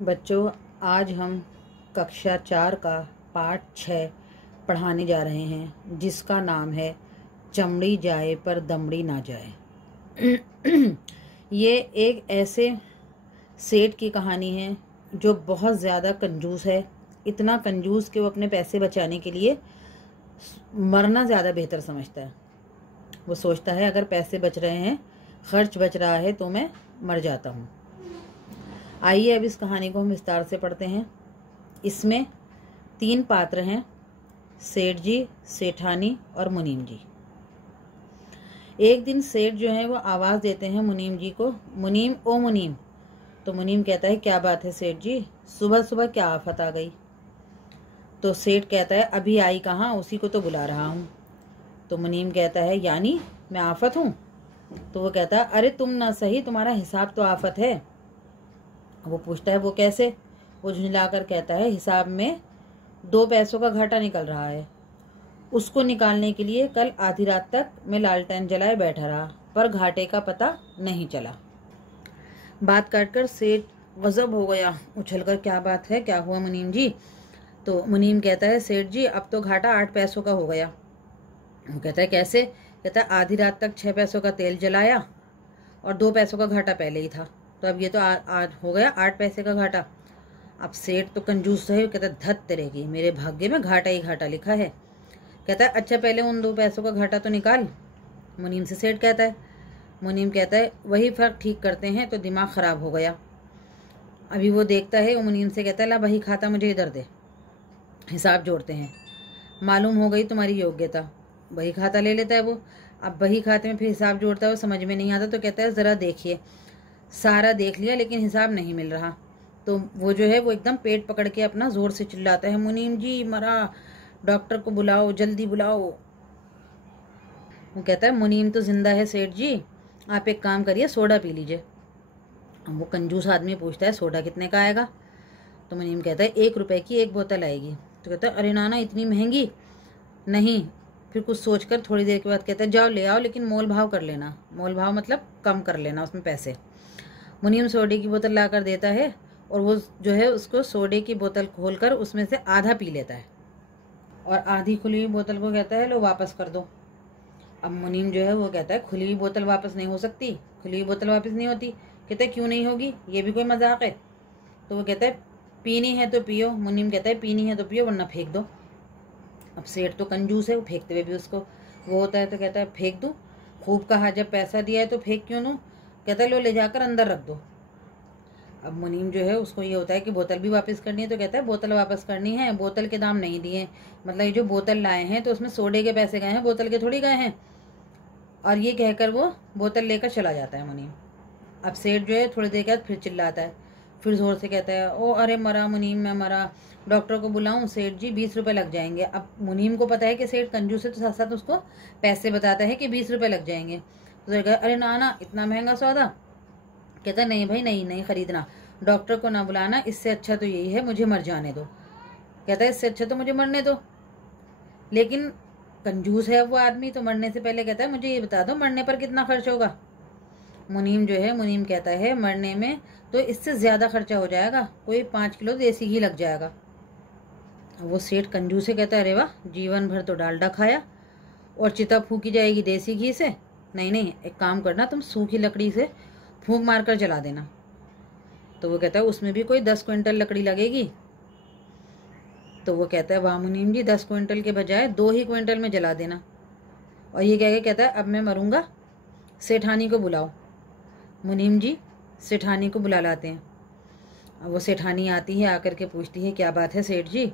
बच्चों, आज हम कक्षा 4 का पाठ 6 पढ़ाने जा रहे हैं, जिसका नाम है चमड़ी जाए पर दमड़ी ना जाए। ये एक ऐसे सेठ की कहानी है जो बहुत ज़्यादा कंजूस है। इतना कंजूस कि वो अपने पैसे बचाने के लिए मरना ज़्यादा बेहतर समझता है। वो सोचता है अगर पैसे बच रहे हैं, खर्च बच रहा है, तो मैं मर जाता हूँ। आइए अब इस कहानी को हम विस्तार से पढ़ते हैं। इसमें 3 पात्र हैं, सेठ जी, सेठानी और मुनीम जी। एक दिन सेठ जो है वो आवाज़ देते हैं मुनीम जी को, मुनीम ओ मुनीम। तो मुनीम कहता है क्या बात है सेठ जी, सुबह सुबह क्या आफत आ गई। तो सेठ कहता है अभी आई कहाँ, उसी को तो बुला रहा हूँ। तो मुनीम कहता है यानी मैं आफत हूँ। तो वो कहता है अरे तुम ना सही, तुम्हारा हिसाब तो आफत है। वो पूछता है वो कैसे। वो झुंझलाकर कहता है हिसाब में 2 पैसों का घाटा निकल रहा है। उसको निकालने के लिए कल आधी रात तक मैं लालटेन जलाए बैठा रहा, पर घाटे का पता नहीं चला। बात काटकर सेठ गजब हो गया, उछलकर क्या बात है, क्या हुआ मुनीम जी। तो मुनीम कहता है सेठ जी अब तो घाटा 8 पैसों का हो गया। वो कहता है कैसे। कहता है आधी रात तक 6 पैसों का तेल जलाया और 2 पैसों का घाटा पहले ही था, तो अब ये तो आज हो गया 8 पैसे का घाटा। अब सेठ तो कंजूस है, कहता है धत तेरे की, मेरे भाग्य में घाटा ही घाटा लिखा है। कहता है अच्छा पहले उन 2 पैसों का घाटा तो निकाल। मुनीम से सेठ कहता है। मुनीम कहता है वही फर्क ठीक करते हैं तो दिमाग खराब हो गया। अभी वो देखता है, वो मुनीम से कहता है ला वही खाता मुझे इधर दे, हिसाब जोड़ते हैं। मालूम हो गई तुम्हारी योग्यता। वही खाता ले लेता है वो। अब वही खाते में फिर हिसाब जोड़ता है, वो समझ में नहीं आता तो कहता है ज़रा देखिए। सारा देख लिया लेकिन हिसाब नहीं मिल रहा। तो वो जो है वो एकदम पेट पकड़ के अपना ज़ोर से चिल्लाता है मुनीम जी मरा, डॉक्टर को बुलाओ, जल्दी बुलाओ। वो कहता है मुनीम तो जिंदा है सेठ जी, आप एक काम करिए सोडा पी लीजिए। वो कंजूस आदमी पूछता है सोडा कितने का आएगा। तो मुनीम कहता है 1 रुपए की 1 बोतल आएगी। तो कहता है अरे नाना इतनी महंगी नहीं। फिर कुछ सोचकर थोड़ी देर के बाद कहता है जाओ ले आओ, लेकिन मोल भाव कर लेना। मोल भाव मतलब कम कर लेना उसमें पैसे। मुनीम सोडे की बोतल ला कर देता है और वो जो है उसको सोडे की बोतल खोलकर उसमें से आधा पी लेता है और आधी खुली हुई बोतल को कहता है लो वापस कर दो। अब मुनीम जो है वो कहता है खुली हुई बोतल वापस नहीं हो सकती, खुली हुई बोतल वापस नहीं होती। कहता है क्यों नहीं होगी, ये भी कोई मजाक है। तो वो कहता है पीनी है तो पियो। मुनीम कहता है पीनी है तो पियो वरना फेंक दो। अब सेठ तो कंजूस है, वो फेंकते हुए भी उसको वो होता है तो कहता है फेंक दूँ। खूब कहा जब पैसा दिया है तो फेंक क्यों दूँ। कहता है लो ले जाकर अंदर रख दो। अब मुनीम जो है उसको ये होता है कि बोतल भी वापस करनी है, तो कहता है बोतल वापस करनी है, बोतल के दाम नहीं दिए, मतलब ये जो बोतल लाए हैं तो उसमें सोडे के पैसे गए हैं, बोतल के थोड़ी गए हैं। और ये कहकर वो बोतल लेकर चला जाता है मुनीम। अब सेठ जो है थोड़ी देर के बाद फिर चिल्लाता है, फिर जोर से कहता है ओ अरे मरा मुनीम, मैं मरा, डॉक्टर को बुलाऊं सेठ जी 20 रुपये लग जाएंगे। अब मुनीम को पता है कि सेठ कंजूस है तो साथ साथ उसको पैसे बताता है कि 20 रुपये लग जाएंगे। तो कहता है अरे ना इतना महंगा सौदा। कहता नहीं भाई नहीं खरीदना, डॉक्टर को ना बुलाना, इससे अच्छा तो यही है मुझे मर जाने दो। कहता है इससे अच्छा तो मुझे मरने दो। लेकिन कंजूस है वो आदमी, तो मरने से पहले कहता है मुझे ये बता दो मरने पर कितना खर्च होगा। मुनीम जो है मुनीम कहता है मरने में तो इससे ज़्यादा खर्चा हो जाएगा, कोई 5 किलो देसी घी लग जाएगा। वो सेठ कंजूस से कहता है अरे वाह, जीवन भर तो डालडा खाया और चिता फूकी जाएगी देसी घी से। नहीं एक काम करना, तुम सूखी लकड़ी से फूंक मारकर जला देना। तो वो कहता है उसमें भी कोई 10 क्विंटल लकड़ी लगेगी। तो वो कहता है वाह मुनीम जी 10 क्विंटल के बजाय 2 ही क्विंटल में जला देना। और ये कह के कहता है अब मैं मरूंगा, सेठानी को बुलाओ। मुनीम जी सेठानी को बुला लाते हैं। अब वो सेठानी आती है, आकर के पूछती है क्या बात है सेठ जी।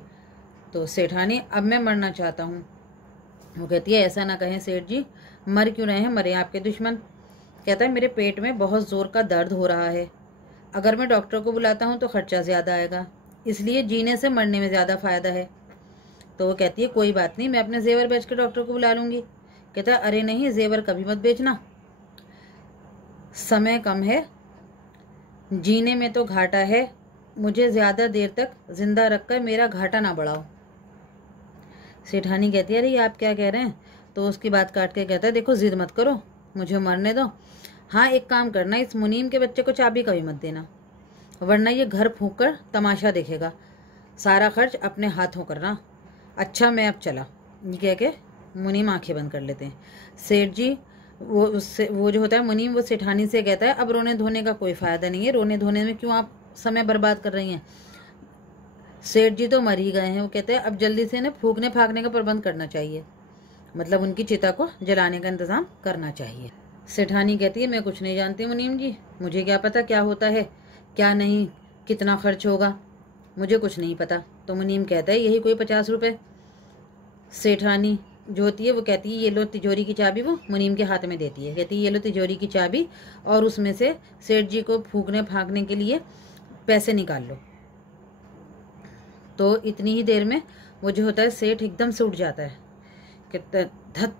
तो सेठानी अब मैं मरना चाहता हूँ। वो कहती है ऐसा ना कहें सेठ जी, मर क्यों रहे हैं, मरे आपके दुश्मन। कहता है मेरे पेट में बहुत ज़ोर का दर्द हो रहा है, अगर मैं डॉक्टर को बुलाता हूँ तो खर्चा ज़्यादा आएगा, इसलिए जीने से मरने में ज़्यादा फ़ायदा है। तो वो कहती है कोई बात नहीं, मैं अपने जेवर बेच कर डॉक्टर को बुला लूँगी। कहता है अरे नहीं, जेवर कभी मत बेचना, समय कम है, जीने में तो घाटा है, मुझे ज़्यादा देर तक जिंदा रखकर मेरा घाटा ना बढ़ाओ। सेठानी कहती है अरे आप क्या कह रहे हैं। तो उसकी बात काट के कहता है देखो जिद मत करो, मुझे मरने दो। हाँ एक काम करना, इस मुनीम के बच्चे को चाबी कभी मत देना, वरना ये घर फूंक कर तमाशा देखेगा। सारा खर्च अपने हाथों करना। अच्छा मैं अब चला, ये कह के मुनीम आंखें बंद कर लेते हैं। सेठ जी वो जो होता है मुनीम, वो सेठानी से कहता है अब रोने धोने का कोई फ़ायदा नहीं है, रोने धोने में क्यों आप समय बर्बाद कर रही हैं। सेठ जी तो मर ही गए हैं। वो कहते हैं अब जल्दी से ना फूकने फाकने का प्रबंध करना चाहिए, मतलब उनकी चिता को जलाने का इंतज़ाम करना चाहिए। सेठानी कहती है मैं कुछ नहीं जानती मुनीम जी, मुझे क्या पता क्या होता है क्या नहीं, कितना खर्च होगा, मुझे कुछ नहीं पता। तो मुनीम कहता है यही कोई 50 रुपये। सेठानी जो होती है वो कहती है ये लो तिजोरी की चाबी, वो मुनीम के हाथ में देती है, कहती है ये लो तिजोरी की चाबी और उसमें से सेठ जी को फूकने फाकने के लिए पैसे निकाल लो। तो इतनी ही देर में वो जो होता है सेठ एकदम से उठ जाता है, कहता धत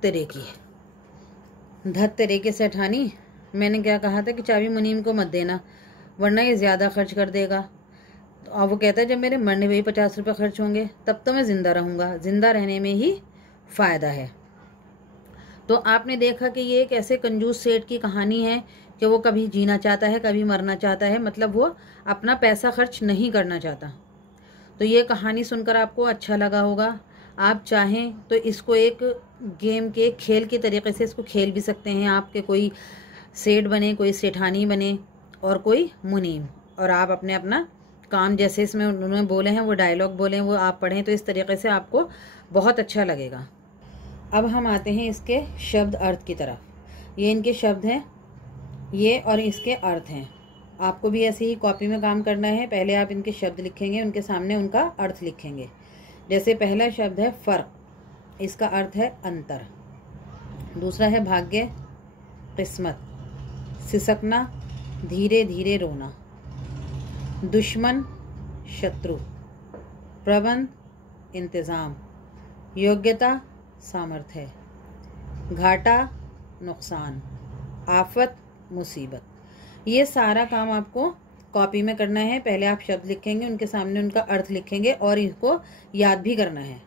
तेरे की सेठानी, मैंने क्या कहा था कि चाबी मुनीम को मत देना वरना ये ज़्यादा खर्च कर देगा। तो अब वो कहता है जब मेरे मरने में ही 50 रुपये खर्च होंगे तब तो मैं ज़िंदा रहूँगा, ज़िंदा रहने में ही फ़ायदा है। तो आपने देखा कि ये एक ऐसे कंजूस सेठ की कहानी है कि वो कभी जीना चाहता है कभी मरना चाहता है, मतलब वो अपना पैसा खर्च नहीं करना चाहता। तो ये कहानी सुनकर आपको अच्छा लगा होगा। आप चाहें तो इसको एक गेम के खेल के तरीके से इसको खेल भी सकते हैं। आपके कोई सेठ बने, कोई सेठानी बने और कोई मुनीम, और आप अपने अपना काम जैसे इसमें उन्होंने बोले हैं वो डायलॉग बोले हैं वो आप पढ़ें, तो इस तरीके से आपको बहुत अच्छा लगेगा। अब हम आते हैं इसके शब्द अर्थ की तरफ। ये इनके शब्द हैं ये और इसके अर्थ हैं। आपको भी ऐसे ही कॉपी में काम करना है। पहले आप इनके शब्द लिखेंगे, उनके सामने उनका अर्थ लिखेंगे। जैसे पहला शब्द है फ़र्क, इसका अर्थ है अंतर। दूसरा है भाग्य, किस्मत, सिसकना, धीरे धीरे रोना, दुश्मन, शत्रु, प्रबंध, इंतज़ाम, योग्यता, सामर्थ्य, घाटा, नुकसान, आफत, मुसीबत। ये सारा काम आपको कॉपी में करना है। पहले आप शब्द लिखेंगे, उनके सामने उनका अर्थ लिखेंगे और इसको याद भी करना है।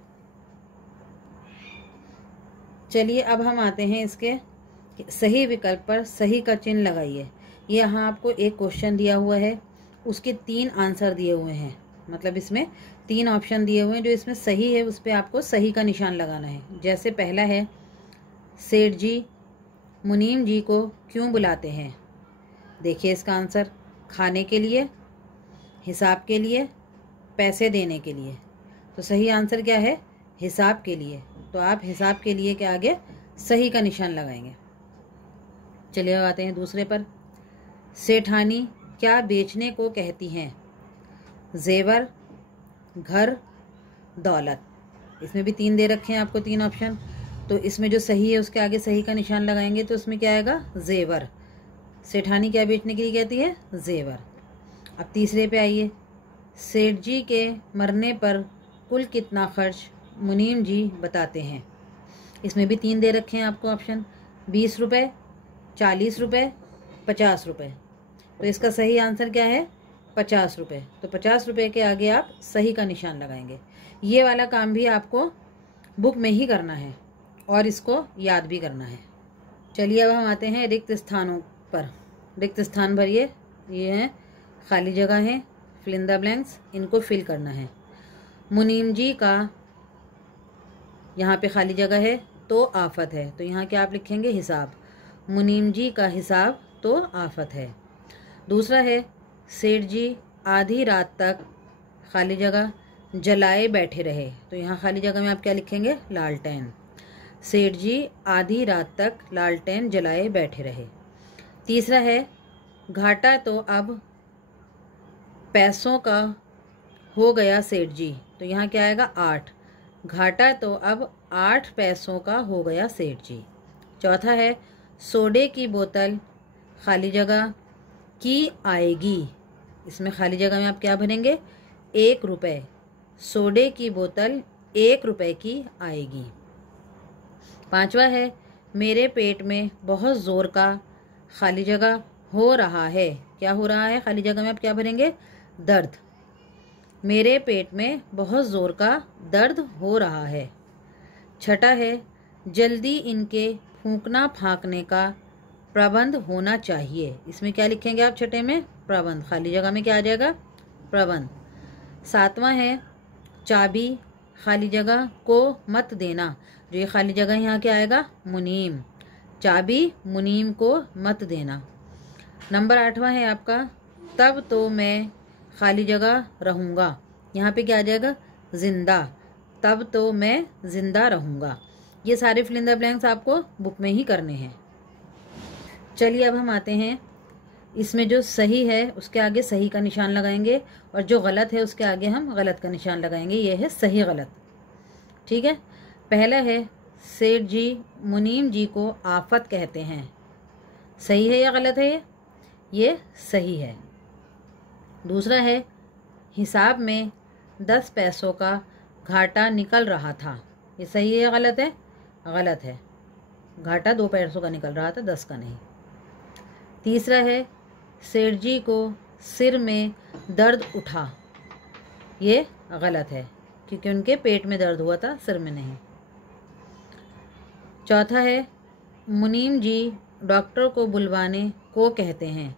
चलिए अब हम आते हैं इसके सही विकल्प पर सही का चिन्ह लगाइए। ये यहाँ आपको एक क्वेश्चन दिया हुआ है, उसके 3 आंसर दिए हुए हैं, मतलब इसमें 3 ऑप्शन दिए हुए हैं। जो इसमें सही है उस पर आपको सही का निशान लगाना है। जैसे पहला है सेठ जी मुनीम जी को क्यों बुलाते हैं। देखिए इसका आंसर, खाने के लिए, हिसाब के लिए, पैसे देने के लिए। तो सही आंसर क्या है, हिसाब के लिए। तो आप हिसाब के लिए के आगे सही का निशान लगाएंगे। चलिए अब आते हैं दूसरे पर। सेठानी क्या बेचने को कहती हैं। जेवर, घर, दौलत। इसमें भी 3 दे रखे हैं आपको, 3 ऑप्शन। तो इसमें जो सही है उसके आगे सही का निशान लगाएंगे। तो उसमें क्या आएगा, जेवर। सेठानी क्या बेचने के लिए कहती है, जेवर। अब तीसरे पे आइए। सेठ जी के मरने पर कुल कितना खर्च मुनीम जी बताते हैं। इसमें भी 3 दे रखे हैं आपको ऑप्शन, 20 रुपये, 40 रुपये, 50 रुपये। तो इसका सही आंसर क्या है, 50 रुपये। तो 50 रुपये के आगे आप सही का निशान लगाएंगे। ये वाला काम भी आपको बुक में ही करना है और इसको याद भी करना है। चलिए अब हम आते हैं रिक्त स्थानों पर। रिक्त स्थान भरिए। ये हैं खाली जगह है, फिल इन द ब्लैंक्स, इनको फिल करना है। मुनीम जी का, यहाँ पे खाली जगह है तो आफत है, तो यहाँ क्या आप लिखेंगे, हिसाब। मुनीम जी का हिसाब तो आफत है। दूसरा है सेठ जी आधी रात तक, खाली जगह, जलाए बैठे रहे, तो यहाँ खाली जगह में आप क्या लिखेंगे, लालटेन। सेठ जी आधी रात तक लालटेन जलाए बैठे रहे। तीसरा है घाटा तो अब पैसों का हो गया सेठ जी, तो यहाँ क्या आएगा, 8। घाटा तो अब 8 पैसों का हो गया सेठ जी। चौथा है सोडे की बोतल, खाली जगह, की आएगी। इसमें खाली जगह में आप क्या भरेंगे, 1 रुपये। सोडे की बोतल 1 रुपये की आएगी। पांचवा है मेरे पेट में बहुत ज़ोर का, खाली जगह, हो रहा है। क्या हो रहा है, खाली जगह में आप क्या भरेंगे, दर्द। मेरे पेट में बहुत ज़ोर का दर्द हो रहा है। छठा है जल्दी इनके फूंकना फांकने का प्रबंध होना चाहिए। इसमें क्या लिखेंगे आप छठे में, प्रबंध, खाली जगह में क्या आ जाएगा, प्रबंध। 7वां है चाबी खाली जगह को मत देना, जो ये खाली जगह यहाँ क्या आएगा, मुनीम, चाबी मुनीम को मत देना। नंबर 8वां है आपका तब तो मैं खाली जगह रहूँगा, यहाँ पे क्या आ जाएगा, जिंदा, तब तो मैं जिंदा रहूँगा। ये सारे फिल इन द ब्लैंक्स आपको बुक में ही करने हैं। चलिए अब हम आते हैं, इसमें जो सही है उसके आगे सही का निशान लगाएंगे और जो गलत है उसके आगे हम गलत का निशान लगाएंगे। ये है सही गलत, ठीक है। पहला है सेठ जी मुनीम जी को आफत कहते हैं, सही है या गलत है, ये सही है। दूसरा है हिसाब में 10 पैसों का घाटा निकल रहा था, ये सही है या गलत है, गलत है, घाटा 2 पैसों का निकल रहा था, 10 का नहीं। तीसरा है सेठ जी को सिर में दर्द उठा, ये गलत है क्योंकि उनके पेट में दर्द हुआ था, सिर में नहीं। चौथा है मुनीम जी डॉक्टर को बुलवाने को कहते हैं,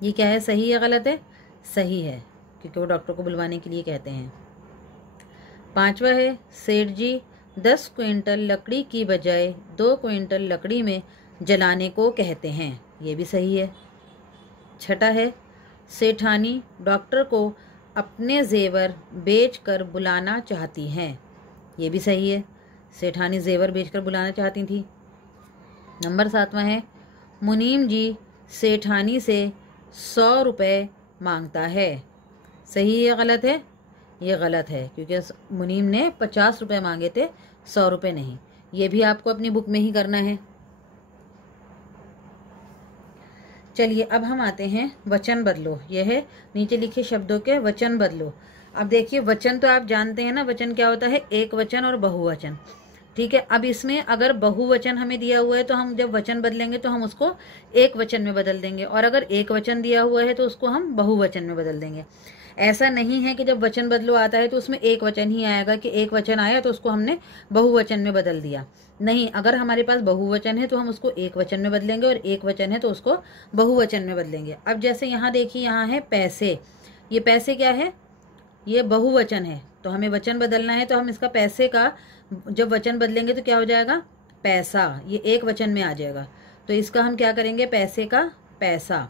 ये क्या है, सही या गलत है, सही है क्योंकि वो डॉक्टर को बुलवाने के लिए कहते हैं। 5वां है सेठ जी 10 क्विंटल लकड़ी की बजाय 2 क्विंटल लकड़ी में जलाने को कहते हैं, ये भी सही है। 6ठा है सेठानी डॉक्टर को अपने जेवर बेचकर बुलाना चाहती हैं, ये भी सही है, सेठानी जेवर बेचकर बुलाना चाहती थी। नंबर 7वां है मुनीम जी सेठानी से 100 रुपये मांगता है, सही है या गलत है, ये गलत है क्योंकि मुनीम ने 50 रुपये मांगे थे, 100 रुपये नहीं। ये भी आपको अपनी बुक में ही करना है। चलिए अब हम आते हैं वचन बदलो, यह है नीचे लिखे शब्दों के वचन बदलो। अब देखिए वचन तो आप जानते हैं ना, वचन क्या होता है, एक वचन और बहुवचन, ठीक है। अब इसमें अगर बहुवचन हमें दिया हुआ है तो हम जब वचन बदलेंगे तो हम उसको एक वचन में बदल देंगे, और अगर एक वचन दिया हुआ है तो उसको हम बहुवचन में बदल देंगे। ऐसा नहीं है कि जब वचन बदलो आता है तो उसमें एक वचन ही आएगा कि एक वचन आया तो उसको हमने बहुवचन में बदल दिया, नहीं। अगर हमारे पास बहुवचन है तो हम उसको एक वचन में बदलेंगे और एक वचन है तो उसको बहुवचन में बदलेंगे। अब जैसे यहाँ देखिए, यहाँ है पैसे, ये पैसे क्या है, ये बहुवचन है, तो हमें वचन बदलना है तो हम इसका पैसे का जब वचन बदलेंगे तो क्या हो जाएगा, पैसा, ये एक वचन में आ जाएगा, तो इसका हम क्या करेंगे, पैसे का पैसा।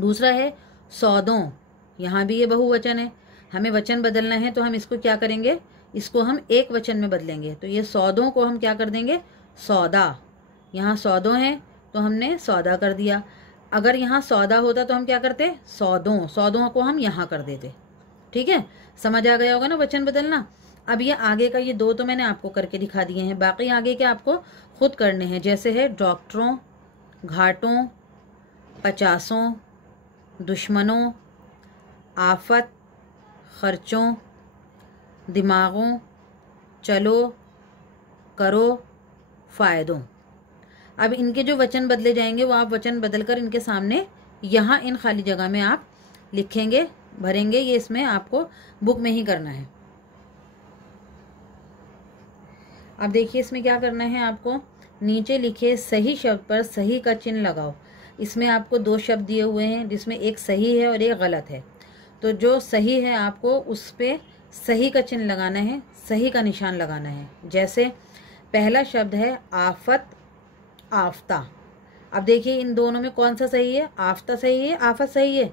दूसरा है सौदों, यहाँ भी ये बहुवचन है, हमें वचन बदलना है तो हम इसको क्या करेंगे, इसको हम एक वचन में बदलेंगे, तो ये सौदों को हम क्या कर देंगे, सौदा। यहाँ सौदों है तो हमने सौदा कर दिया, अगर यहाँ सौदा होता तो हम क्या करते, सौदों, सौदों को हम यहाँ कर देते, ठीक है। समझ आ गया होगा ना वचन बदलना। अब ये आगे का ये 2 तो मैंने आपको करके दिखा दिए हैं, बाकी आगे के आपको खुद करने हैं। जैसे है डॉक्टरों, घाटों, 50, दुश्मनों, आफत, खर्चों, दिमागों, चलो, करो, फ़ायदों। अब इनके जो वचन बदले जाएंगे वो आप वचन बदलकर इनके सामने यहाँ इन खाली जगह में आप लिखेंगे, भरेंगे, ये इसमें आपको बुक में ही करना है। अब देखिए इसमें क्या करना है आपको, नीचे लिखे सही शब्द पर सही का चिन्ह लगाओ। इसमें आपको 2 शब्द दिए हुए हैं जिसमें एक सही है और एक गलत है, तो जो सही है आपको उस पे सही का चिन्ह लगाना है, सही का निशान लगाना है। जैसे पहला शब्द है आफत, आफ्ता। अब देखिए इन दोनों में कौन सा सही है, आफ्ता सही है, आफत सही है,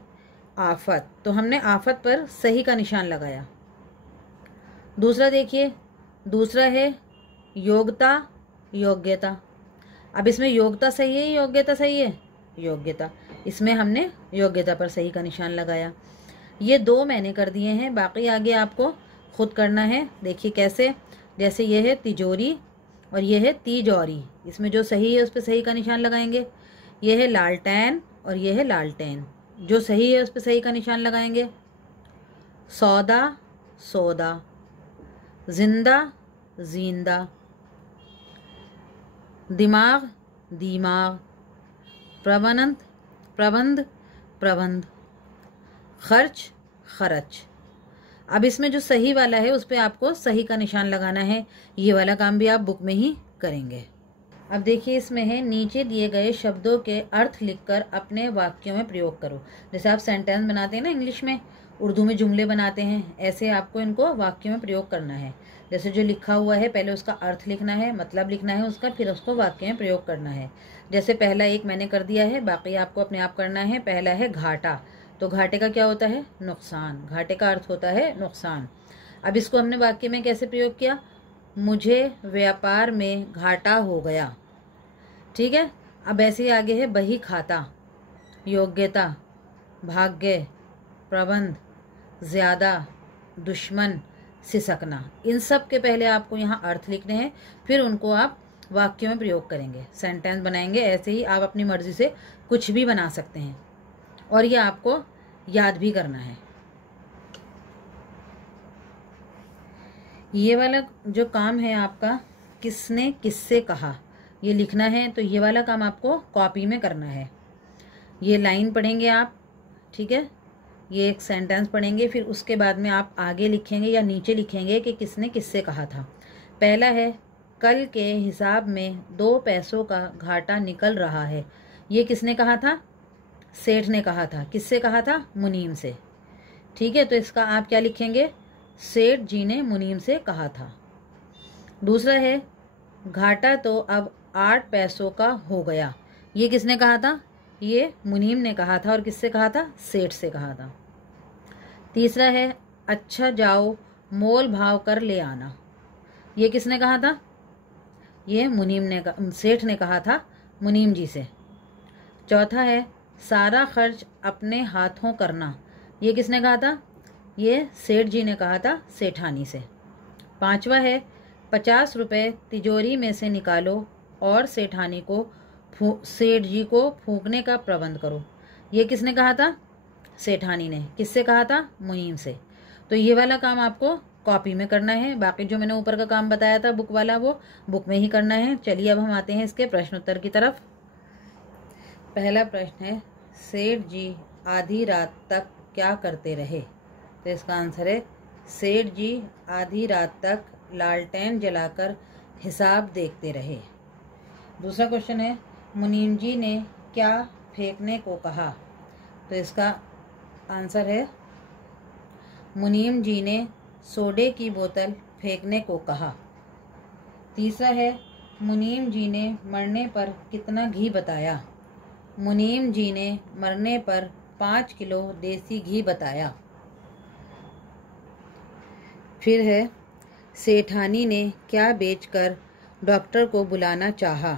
आफत, तो हमने आफत पर सही का निशान लगाया। दूसरा देखिए, दूसरा है योग्यता, योग्यता। अब इसमें योग्यता सही है, योग्यता सही है, योग्यता, इसमें हमने योग्यता पर सही का निशान लगाया। ये 2 मैंने कर दिए हैं, बाकी आगे आपको खुद करना है। देखिए कैसे, जैसे ये है तिजोरी और ये है तिजौरी, इसमें जो सही है उस पर सही का निशान लगाएंगे। ये है लालटेन और ये है लालटेन, जो सही है उस पर सही का निशान लगाएंगे। सौदा, सौदा, जिंदा, जिंदा, दिमाग, दिमाग, प्रबंध, प्रबंध, प्रबंध, खर्च, खर्च। अब इसमें जो सही वाला है उस पर आपको सही का निशान लगाना है, ये वाला काम भी आप बुक में ही करेंगे। अब देखिए इसमें है नीचे दिए गए शब्दों के अर्थ लिखकर अपने वाक्यों में प्रयोग करो। जैसे आप सेंटेंस बनाते हैं ना इंग्लिश में, उर्दू में जुमले बनाते हैं, ऐसे आपको इनको वाक्यों में प्रयोग करना है। जैसे जो लिखा हुआ है पहले उसका अर्थ लिखना है, मतलब लिखना है उसका, फिर उसको वाक्य में प्रयोग करना है। जैसे पहला एक मैंने कर दिया है, बाकी आपको अपने आप करना है। पहला है घाटा, तो घाटे का क्या होता है? नुकसान। घाटे का अर्थ होता है नुकसान। अब इसको हमने वाक्य में कैसे प्रयोग किया? मुझे व्यापार में घाटा हो गया। ठीक है। अब ऐसे ही आगे है बही खाता, योग्यता, भाग्य, प्रबंध, ज्यादा, दुश्मन, सिसकना। इन सब के पहले आपको यहाँ अर्थ लिखने हैं, फिर उनको आप वाक्यों में प्रयोग करेंगे, सेंटेंस बनाएंगे। ऐसे ही आप अपनी मर्जी से कुछ भी बना सकते हैं और ये आपको याद भी करना है। ये वाला जो काम है आपका, किसने किससे कहा, ये लिखना है। तो ये वाला काम आपको कॉपी में करना है। ये लाइन पढ़ेंगे आप, ठीक है, ये एक सेंटेंस पढ़ेंगे, फिर उसके बाद में आप आगे लिखेंगे या नीचे लिखेंगे कि किसने किससे कहा था। पहला है कल के हिसाब में 2 पैसों का घाटा निकल रहा है। ये किसने कहा था? सेठ ने कहा था। किससे कहा था? मुनीम से। ठीक है, तो इसका आप क्या लिखेंगे? सेठ जी ने मुनीम से कहा था। दूसरा है घाटा तो अब 8 पैसों का हो गया। ये किसने कहा था? ये मुनीम ने कहा था। और किससे कहा था? सेठ से कहा था। तीसरा है अच्छा जाओ मोल भाव कर ले आना। ये किसने कहा था? ये सेठ ने कहा था मुनीम जी से। चौथा है सारा खर्च अपने हाथों करना। ये किसने कहा था? ये सेठ जी ने कहा था सेठानी से। पांचवा है 50 रुपये तिजोरी में से निकालो और सेठानी को सेठ जी को फूंकने का प्रबंध करो। ये किसने कहा था? सेठानी ने। किससे कहा था? मुनीम से। तो ये वाला काम आपको कॉपी में करना है। बाकी जो मैंने ऊपर का काम बताया था बुक वाला, वो बुक में ही करना है। चलिए अब हम आते हैं इसके प्रश्न उत्तर की तरफ। पहला प्रश्न है सेठ जी आधी रात तक क्या करते रहे? तो इसका आंसर है सेठ जी आधी रात तक लालटेन जलाकर हिसाब देखते रहे। दूसरा क्वेश्चन है मुनीम जी ने क्या फेंकने को कहा? तो इसका आंसर है मुनीम जी ने सोडे की बोतल फेंकने को कहा। तीसरा है मुनीम जी ने मरने पर कितना घी बताया? मुनीम जी ने मरने पर 5 किलो देसी घी बताया। फिर है सेठानी ने क्या बेचकर डॉक्टर को बुलाना चाहा?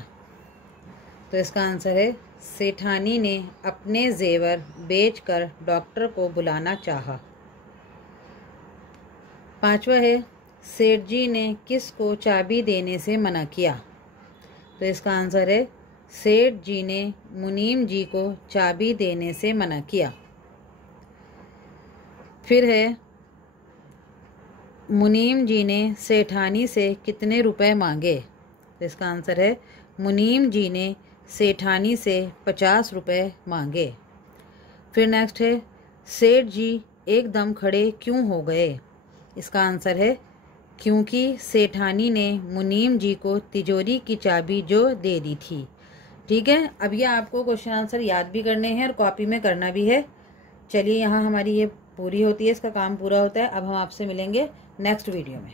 तो इसका आंसर है सेठानी ने अपने जेवर बेचकर डॉक्टर को बुलाना चाहा। पांचवा है सेठ जी ने किसको चाबी देने से मना किया? तो इसका आंसर है सेठ जी ने मुनीम जी को चाबी देने से मना किया। फिर है मुनीम जी ने सेठानी से कितने रुपए मांगे? तो इसका आंसर है मुनीम जी ने सेठानी से 50 रुपए मांगे। फिर नेक्स्ट है सेठ जी एकदम खड़े क्यों हो गए? इसका आंसर है क्योंकि सेठानी ने मुनीम जी को तिजोरी की चाबी जो दे दी थी। ठीक है, अब ये आपको क्वेश्चन आंसर याद भी करने हैं और कॉपी में करना भी है। चलिए यहाँ हमारी ये पूरी होती है, इसका काम पूरा होता है। अब हम आपसे मिलेंगे नेक्स्ट वीडियो में।